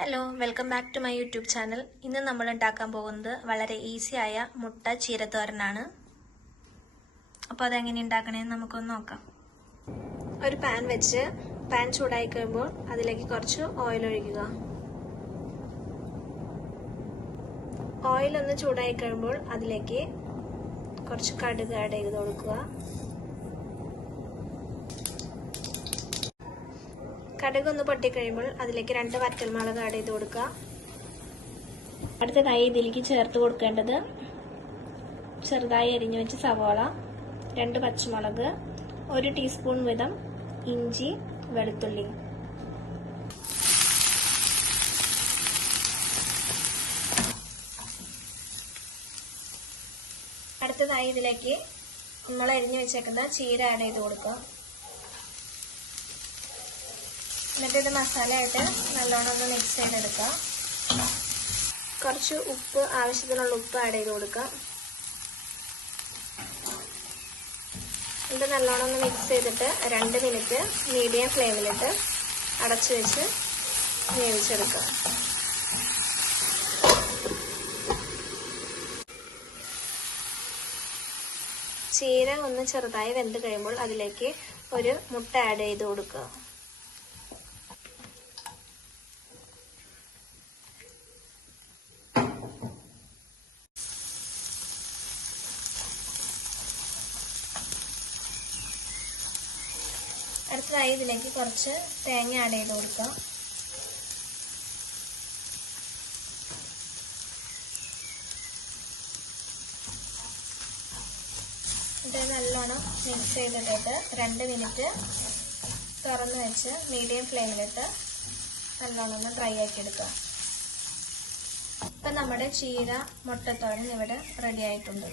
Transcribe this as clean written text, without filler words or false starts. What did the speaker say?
Hello, welcome back to my YouTube channel. ഇന്ന് നമ്മൾ ഉണ്ടാക്കാൻ പോകുന്നത് വളരെ ഈസിയായ മുട്ട ചീരത്തോരനാണ്. അപ്പോൾ അതെങ്ങനെ ഉണ്ടാക്കണമെന്ന് നമുക്കൊന്ന് നോക്കാം. ഒരു പാൻ വെച്ച് പാൻ ചൂടായി കഴിയുമ്പോൾ അതിലേക്ക് കുറച്ച് ഓയിൽ ഒഴിക്കുക. ഓയിൽ ഒന്ന് ചൂടായി കഴിയുമ്പോൾ അതിലേക്ക് കുറച്ച് കടുക് ആഡ് ചെയ്ത് കൊടുക്കുക. കടുക് ഒന്ന് പൊട്ടിക്കഴിയുമ്പോൾ അതിലേക്ക് 2 വറ്റൽമുളക് ആഡ് ചെയ്ത് കൊടുക്കുക. അടുത്തതായി ഇതിലേക്ക് ചേർത്ത് കൊടുക്കേണ്ടത് ചെറുതായി അരിഞ്ഞു വെച്ച സവാള, 2 പച്ചമുളക്, 1 ടീസ്പൂൺ വീതം ഇഞ്ചി, വെളുത്തുള്ളി. അടുത്തതായി ഇതിലേക്ക് നമ്മൾ അരിഞ്ഞു വെച്ചേക്കുന്ന ചീര ആഡ് ചെയ്ത് കൊടുക്കുക. എന്നിട്ട് ഇത് മസാലയായിട്ട് നല്ലോണം ഒന്ന് മിക്സ് ചെയ്തെടുക്കുക. കുറച്ച് ഉപ്പ്, ആവശ്യത്തിനുള്ള ഉപ്പ് ആഡ് ചെയ്ത് കൊടുക്കുക. ഇത് നല്ലോണം ഒന്ന് മിക്സ് ചെയ്തിട്ട് 2 മിനിറ്റ് മീഡിയം ഫ്ലെയിമിലിട്ട് അടച്ചു വെച്ച് വേവിച്ചെടുക്കുക. ചീര ഒന്ന് ചെറുതായി വെന്ത് കഴിയുമ്പോൾ അതിലേക്ക് ഒരു മുട്ട ആഡ് ചെയ്ത് കൊടുക്കുക. അടുത്തതായി ഇതിലേക്ക് കുറച്ച് തേങ്ങ ആഡ് ചെയ്ത് കൊടുക്കുക. ഇത് നല്ലോണം മിക്സ് ചെയ്തിട്ട് 2 മിനിറ്റ് തുറന്ന് വെച്ച് മീഡിയം ഫ്ലെയിമിലിട്ട് നല്ലോണം ഒന്ന് ഡ്രൈ ആക്കി എടുക്കുക. ഇപ്പം നമ്മുടെ ചീര മുട്ടത്തോരൻ ഇവിടെ റെഡി ആയിട്ടുണ്ട്.